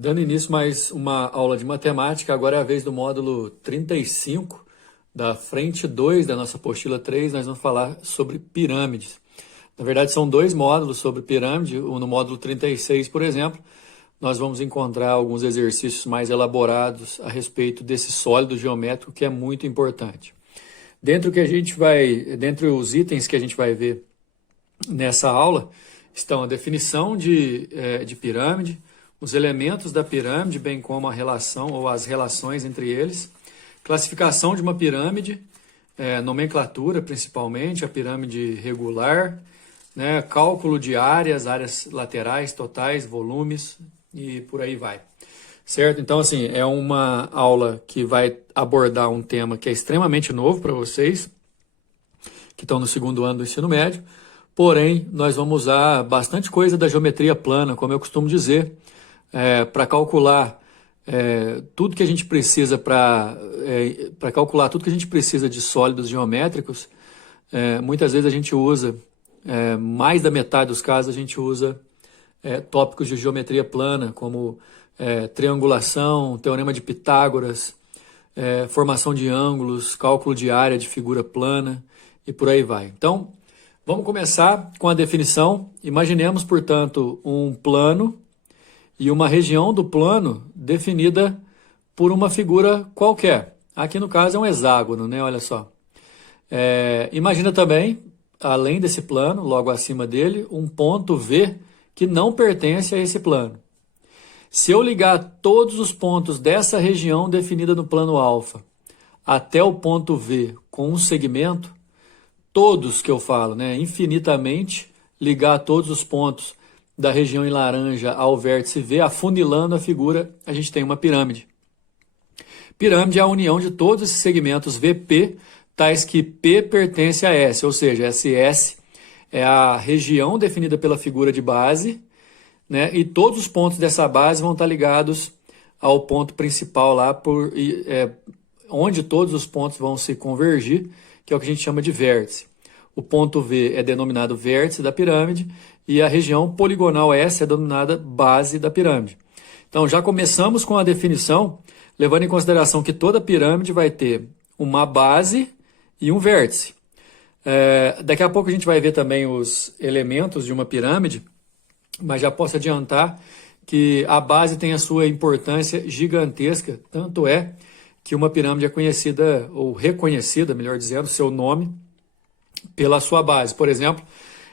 Dando início mais uma aula de matemática, agora é a vez do módulo 35, da frente 2 da nossa apostila 3, nós vamos falar sobre pirâmides. Na verdade, são dois módulos sobre pirâmide. No módulo 36, por exemplo, nós vamos encontrar alguns exercícios mais elaborados a respeito desse sólido geométrico, que é muito importante. Dentre os itens que a gente vai ver nessa aula, estão a definição de pirâmide, os elementos da pirâmide, bem como a relação ou as relações entre eles, classificação de uma pirâmide, nomenclatura principalmente, a pirâmide regular, né, cálculo de áreas laterais, totais, volumes e por aí vai. Certo? Então, assim, é uma aula que vai abordar um tema que é extremamente novo para vocês, que estão no segundo ano do ensino médio, porém, nós vamos usar bastante coisa da geometria plana, como eu costumo dizer, para calcular tudo que a gente precisa para calcular tudo que a gente precisa de sólidos geométricos. Muitas vezes a gente usa, mais da metade dos casos, a gente usa tópicos de geometria plana, como triangulação, teorema de Pitágoras, formação de ângulos, cálculo de área de figura plana e por aí vai. Então, vamos começar com a definição. Imaginemos, portanto, um plano e uma região do plano definida por uma figura qualquer. Aqui no caso é um hexágono, né? Olha só. Imagina também, além desse plano, logo acima dele, um ponto V que não pertence a esse plano. Se eu ligar todos os pontos dessa região definida no plano alfa até o ponto V com um segmento, todos que eu falo, né, infinitamente, ligar todos os pontos da região em laranja ao vértice V, afunilando a figura, a gente tem uma pirâmide. Pirâmide é a união de todos esses segmentos VP, tais que P pertence a S, ou seja, esse S é a região definida pela figura de base, né, e todos os pontos dessa base vão estar ligados ao ponto principal lá, onde todos os pontos vão se convergir, que é o que a gente chama de vértice. O ponto V é denominado vértice da pirâmide e a região poligonal S é denominada base da pirâmide. Então, já começamos com a definição, levando em consideração que toda pirâmide vai ter uma base e um vértice. Daqui a pouco a gente vai ver também os elementos de uma pirâmide, mas já posso adiantar que a base tem a sua importância gigantesca, tanto é que uma pirâmide é conhecida, ou reconhecida, melhor dizendo, seu nome, pela sua base. Por exemplo,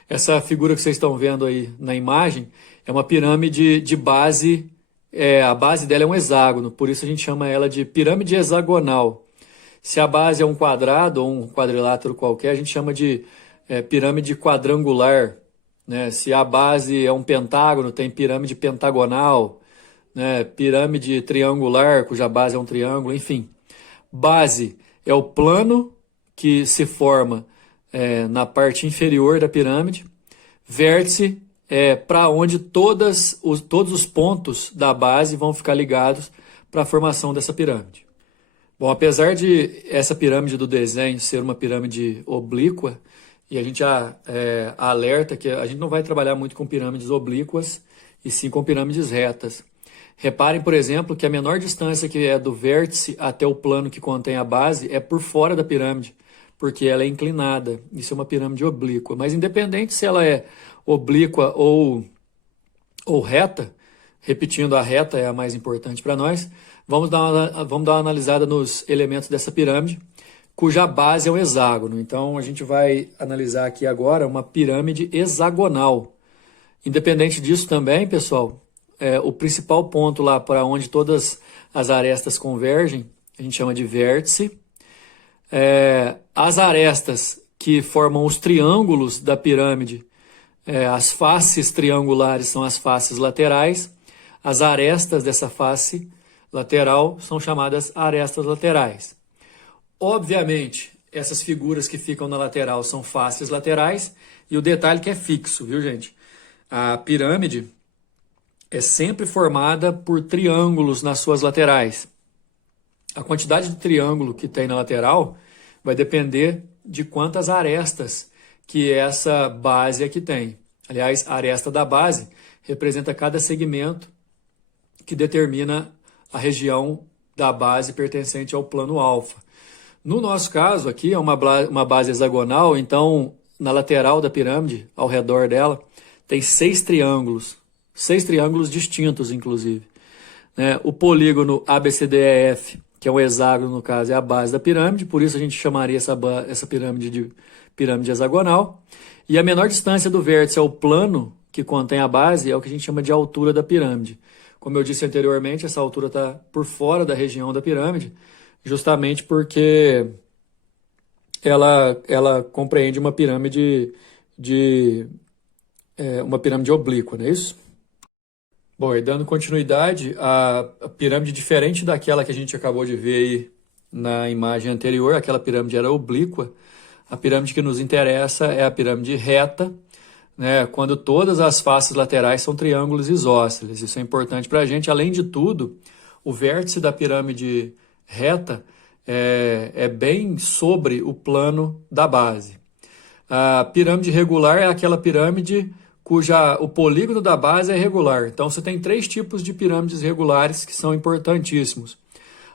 essa figura que vocês estão vendo aí na imagem é uma pirâmide de base, a base dela é um hexágono, por isso a gente chama ela de pirâmide hexagonal. Se a base é um quadrado ou um quadrilátero qualquer, a gente chama de pirâmide quadrangular, né? Se a base é um pentágono, tem pirâmide pentagonal, né? Pirâmide triangular, cuja base é um triângulo, enfim. Base é o plano que se forma na parte inferior da pirâmide. Vértice é para onde todos os pontos da base vão ficar ligados para a formação dessa pirâmide. Bom, apesar de essa pirâmide do desenho ser uma pirâmide oblíqua, e a gente já alerta que a gente não vai trabalhar muito com pirâmides oblíquas, e sim com pirâmides retas. Reparem, por exemplo, que a menor distância que é do vértice até o plano que contém a base é por fora da pirâmide, porque ela é inclinada. Isso é uma pirâmide oblíqua. Mas independente se ela é oblíqua ou reta, repetindo, a reta é a mais importante para nós, vamos dar uma analisada nos elementos dessa pirâmide, cuja base é um hexágono. Então, a gente vai analisar aqui agora uma pirâmide hexagonal. Independente disso também, pessoal, o principal ponto lá para onde todas as arestas convergem, a gente chama de vértice. As arestas que formam os triângulos da pirâmide, as faces triangulares são as faces laterais. As arestas dessa face lateral são chamadas arestas laterais. Obviamente, essas figuras que ficam na lateral são faces laterais, e o detalhe que é fixo, viu, gente? A pirâmide é sempre formada por triângulos nas suas laterais. A quantidade de triângulo que tem na lateral vai depender de quantas arestas que essa base aqui tem. Aliás, a aresta da base representa cada segmento que determina a região da base pertencente ao plano alfa. No nosso caso aqui é uma base hexagonal, então na lateral da pirâmide, ao redor dela, tem 6 triângulos distintos, inclusive. Né? O polígono ABCDEF, que é um hexágono, no caso, é a base da pirâmide, por isso a gente chamaria essa pirâmide de pirâmide hexagonal. E a menor distância do vértice ao plano que contém a base é o que a gente chama de altura da pirâmide. Como eu disse anteriormente, essa altura está por fora da região da pirâmide, justamente porque ela compreende uma pirâmide uma pirâmide oblíqua, não é isso? Bom, e dando continuidade, a pirâmide diferente daquela que a gente acabou de ver aí na imagem anterior, aquela pirâmide era oblíqua, a pirâmide que nos interessa é a pirâmide reta, né, quando todas as faces laterais são triângulos isósceles. Isso é importante para a gente. Além de tudo, o vértice da pirâmide reta é bem sobre o plano da base. A pirâmide regular é aquela pirâmide o polígono da base é regular. Então, você tem 3 tipos de pirâmides regulares que são importantíssimos.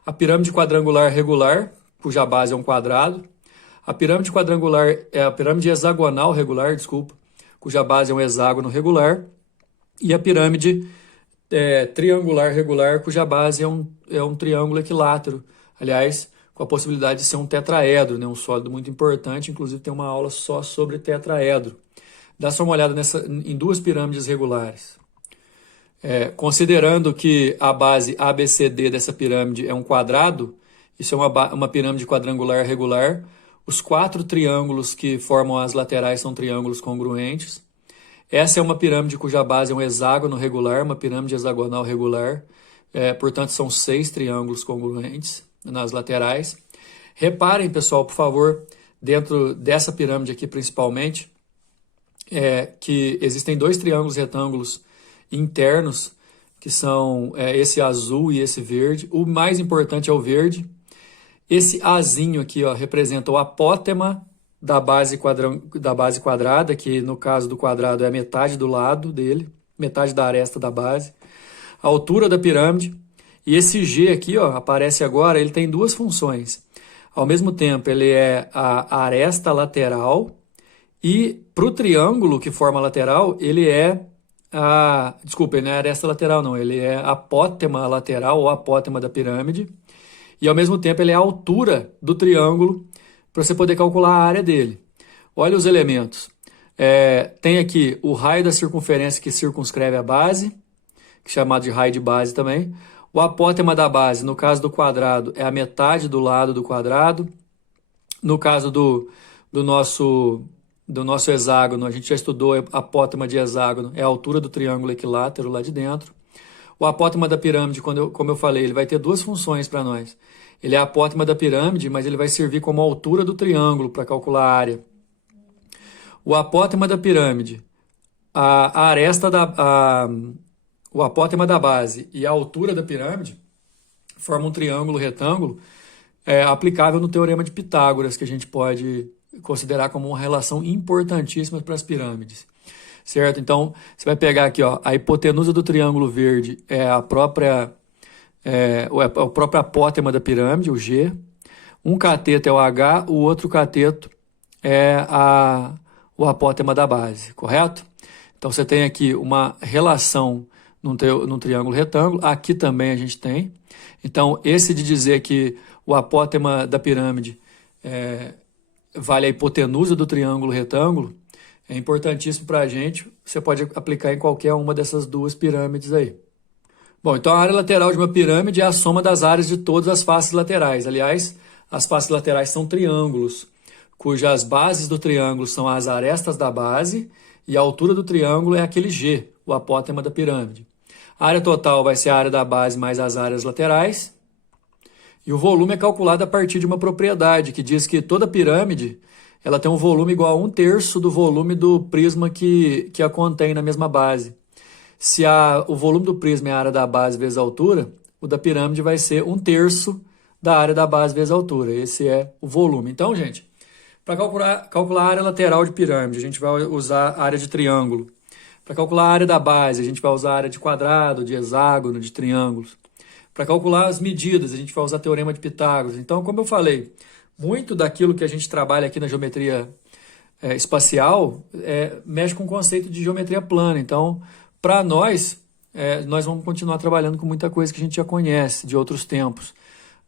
A pirâmide quadrangular regular, cuja base é um quadrado. A pirâmide quadrangular é a pirâmide hexagonal regular, desculpa, cuja base é um hexágono regular. E a pirâmide triangular regular, cuja base é um triângulo equilátero. Aliás, com a possibilidade de ser um tetraedro, né? Um sólido muito importante. Inclusive, tem uma aula só sobre tetraedro. Dá só uma olhada em 2 pirâmides regulares. Considerando que a base ABCD dessa pirâmide é um quadrado, isso é uma pirâmide quadrangular regular, os 4 triângulos que formam as laterais são triângulos congruentes. Essa é uma pirâmide cuja base é um hexágono regular, uma pirâmide hexagonal regular, portanto são 6 triângulos congruentes nas laterais. Reparem, pessoal, por favor, dentro dessa pirâmide aqui principalmente, que existem 2 triângulos retângulos internos, que são esse azul e esse verde. O mais importante é o verde. Esse azinho aqui, ó, representa o apótema da base quadrada, que no caso do quadrado é a metade do lado dele, metade da aresta da base. A altura da pirâmide. E esse G aqui, ó, aparece agora, ele tem 2 funções. Ao mesmo tempo, ele é a aresta lateral. E para o triângulo que forma a lateral, ele é desculpa, ele não é aresta lateral, não. Ele é a apótema lateral ou apótema da pirâmide. E ao mesmo tempo, ele é a altura do triângulo para você poder calcular a área dele. Olha os elementos. Tem aqui o raio da circunferência que circunscreve a base, que é chamado de raio de base também. O apótema da base, no caso do quadrado, é a metade do lado do quadrado. No caso do nosso hexágono, a gente já estudou a apótema de hexágono, é a altura do triângulo equilátero lá de dentro. O apótema da pirâmide, como eu falei, ele vai ter 2 funções para nós. Ele é a apótema da pirâmide, mas ele vai servir como altura do triângulo para calcular a área. O apótema da pirâmide, o apótema da base e a altura da pirâmide formam um triângulo retângulo aplicável no Teorema de Pitágoras, que a gente pode considerar como uma relação importantíssima para as pirâmides, certo? Então, você vai pegar aqui, ó, a hipotenusa do triângulo verde é a própria apótema da pirâmide, o G. Um cateto é o H, o outro cateto é o apótema da base, correto? Então, você tem aqui uma relação num triângulo retângulo, aqui também a gente tem. Então, esse de dizer que o apótema da pirâmide vale a hipotenusa do triângulo retângulo é importantíssimo para a gente. Você pode aplicar em qualquer uma dessas 2 pirâmides aí. Bom, então a área lateral de uma pirâmide é a soma das áreas de todas as faces laterais. Aliás, as faces laterais são triângulos, cujas bases do triângulo são as arestas da base e a altura do triângulo é aquele G, o apótema da pirâmide. A área total vai ser a área da base mais as áreas laterais. E o volume é calculado a partir de uma propriedade que diz que toda pirâmide ela tem um volume igual a 1/3 do volume do prisma que a contém na mesma base. Se o volume do prisma é a área da base vezes a altura, o da pirâmide vai ser 1/3 da área da base vezes a altura. Esse é o volume. Então, gente, para calcular a área lateral de pirâmide, a gente vai usar a área de triângulo. Para calcular a área da base, a gente vai usar a área de quadrado, de hexágono, de triângulos. Para calcular as medidas, a gente vai usar teorema de Pitágoras. Então, como eu falei, muito daquilo que a gente trabalha aqui na geometria espacial mexe com o conceito de geometria plana. Então, para nós vamos continuar trabalhando com muita coisa que a gente já conhece de outros tempos.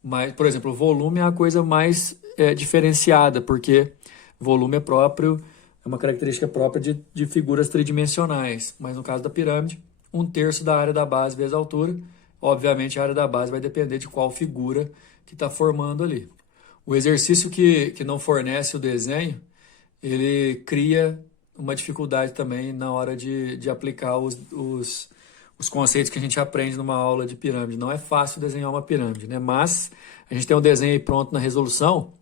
Mas, por exemplo, o volume é a coisa mais diferenciada, porque volume é uma característica própria de figuras tridimensionais. Mas no caso da pirâmide, 1/3 da área da base vezes a altura. Obviamente, a área da base vai depender de qual figura que está formando ali. O exercício que não fornece o desenho, ele cria uma dificuldade também na hora de aplicar os conceitos que a gente aprende numa aula de pirâmide. Não é fácil desenhar uma pirâmide, né? Mas a gente tem um desenho aí pronto na resolução.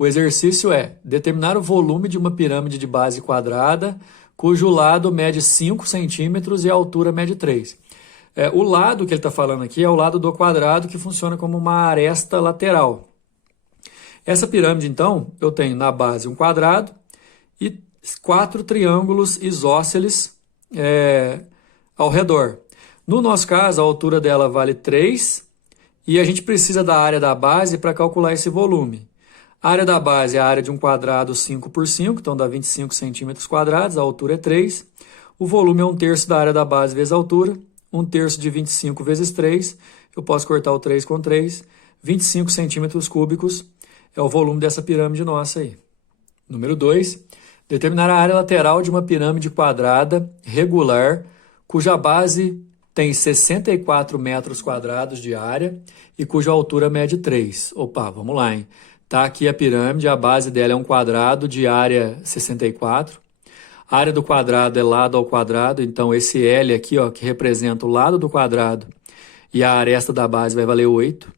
O exercício é determinar o volume de uma pirâmide de base quadrada, cujo lado mede 5 centímetros e a altura mede 3. O lado que ele está falando aqui é o lado do quadrado, que funciona como uma aresta lateral. Essa pirâmide, então, eu tenho na base um quadrado e 4 triângulos isósceles ao redor. No nosso caso, a altura dela vale 3 e a gente precisa da área da base para calcular esse volume. A área da base é a área de um quadrado 5 por 5, então dá 25 centímetros quadrados, a altura é 3. O volume é 1/3 da área da base vezes a altura. 1/3 de 25 vezes 3, eu posso cortar o 3 com 3, 25 centímetros cúbicos é o volume dessa pirâmide nossa aí. Número 2, determinar a área lateral de uma pirâmide quadrada regular, cuja base tem 64 metros quadrados de área e cuja altura mede 3. Opa, vamos lá, hein? Tá aqui a pirâmide, a base dela é um quadrado de área 64. A área do quadrado é lado ao quadrado, então esse L aqui, ó, que representa o lado do quadrado, e a aresta da base vai valer 8.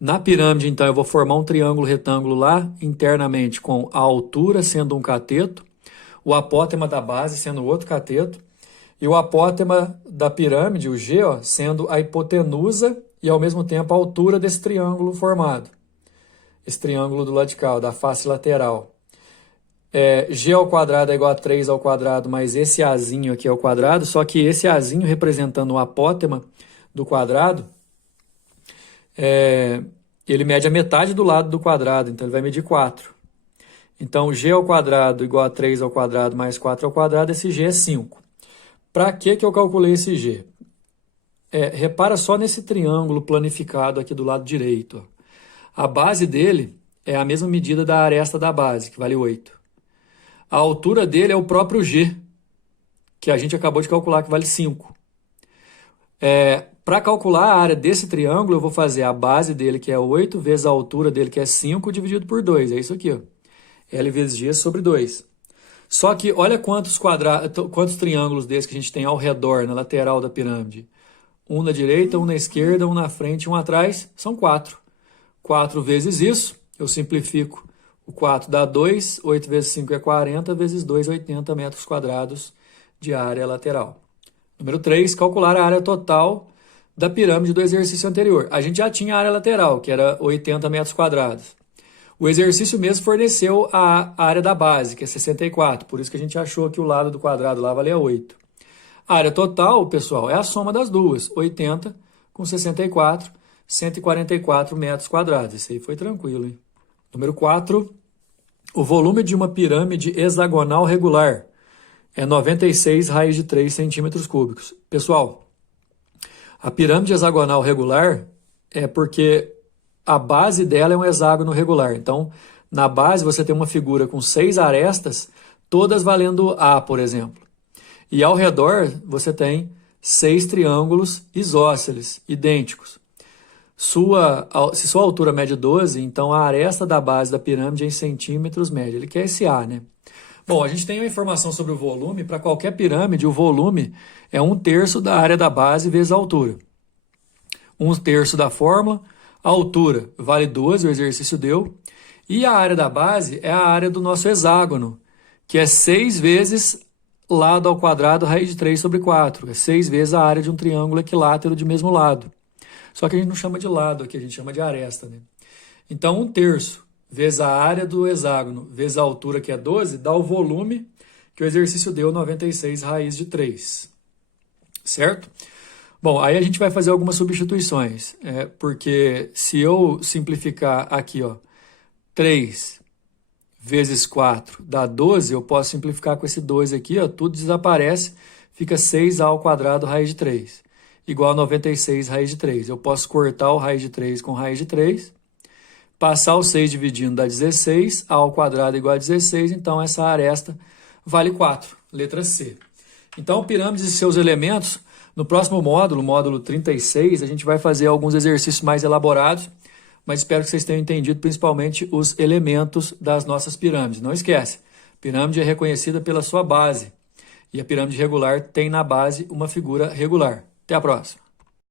Na pirâmide, então, eu vou formar um triângulo retângulo lá, internamente, com a altura sendo um cateto, o apótema da base sendo outro cateto, e o apótema da pirâmide, o G, ó, sendo a hipotenusa e, ao mesmo tempo, a altura desse triângulo formado. Esse triângulo do lado de cá, ó, da face lateral. G ao quadrado é igual a 3 ao quadrado, mais esse Azinho aqui ao quadrado, só que esse Azinho representando o apótema do quadrado, ele mede a metade do lado do quadrado, então ele vai medir 4. Então, G ao quadrado igual a 3 ao quadrado mais 4 ao quadrado, esse G é 5. Para que eu calculei esse G? Repara só nesse triângulo planificado aqui do lado direito. Ó. A base dele é a mesma medida da aresta da base, que vale 8. A altura dele é o próprio G, que a gente acabou de calcular, que vale 5. Para calcular a área desse triângulo, eu vou fazer a base dele, que é 8, vezes a altura dele, que é 5, dividido por 2. É isso aqui, ó. L vezes G sobre 2. Só que olha quantos triângulos desses que a gente tem ao redor, na lateral da pirâmide. Um na direita, um na esquerda, um na frente, um atrás. São 4. 4 vezes isso, eu simplifico. O 4 dá 2, 8 vezes 5 é 40, vezes 2, 80 metros quadrados de área lateral. Número 3, calcular a área total da pirâmide do exercício anterior. A gente já tinha a área lateral, que era 80 metros quadrados. O exercício mesmo forneceu a área da base, que é 64, por isso que a gente achou que o lado do quadrado lá valia 8. A área total, pessoal, é a soma das duas, 80 com 64, 144 metros quadrados. Isso aí foi tranquilo, hein? Número 4, o volume de uma pirâmide hexagonal regular é 96 raiz de 3 centímetros cúbicos. Pessoal, a pirâmide hexagonal regular é porque a base dela é um hexágono regular. Então, na base você tem uma figura com 6 arestas, todas valendo A, por exemplo. E ao redor você tem 6 triângulos isósceles, idênticos. Se sua altura mede 12, então a aresta da base da pirâmide é em centímetros média. Ele quer esse A, né? Bom, a gente tem uma informação sobre o volume. Para qualquer pirâmide, o volume é 1/3 da área da base vezes a altura. 1/3 da fórmula, a altura vale 12, o exercício deu. E a área da base é a área do nosso hexágono, que é 6 vezes lado ao quadrado raiz de 3 sobre 4. É 6 vezes a área de um triângulo equilátero de mesmo lado. Só que a gente não chama de lado aqui, a gente chama de aresta, né? Então, 1/3 vezes a área do hexágono vezes a altura, que é 12, dá o volume, que o exercício deu 96 raiz de 3, certo? Bom, aí a gente vai fazer algumas substituições, porque se eu simplificar aqui, ó, 3 vezes 4 dá 12, eu posso simplificar com esse 2 aqui, ó, tudo desaparece, fica 6a ao quadrado raiz de 3, igual a 96 raiz de 3. Eu posso cortar o raiz de 3 com raiz de 3, passar o 6 dividindo dá 16, a ao quadrado igual a 16, então essa aresta vale 4, letra C. Então, pirâmides e seus elementos, no próximo módulo, módulo 36, a gente vai fazer alguns exercícios mais elaborados, mas espero que vocês tenham entendido principalmente os elementos das nossas pirâmides. Não esquece, pirâmide é reconhecida pela sua base, e a pirâmide regular tem na base uma figura regular. Até a próxima.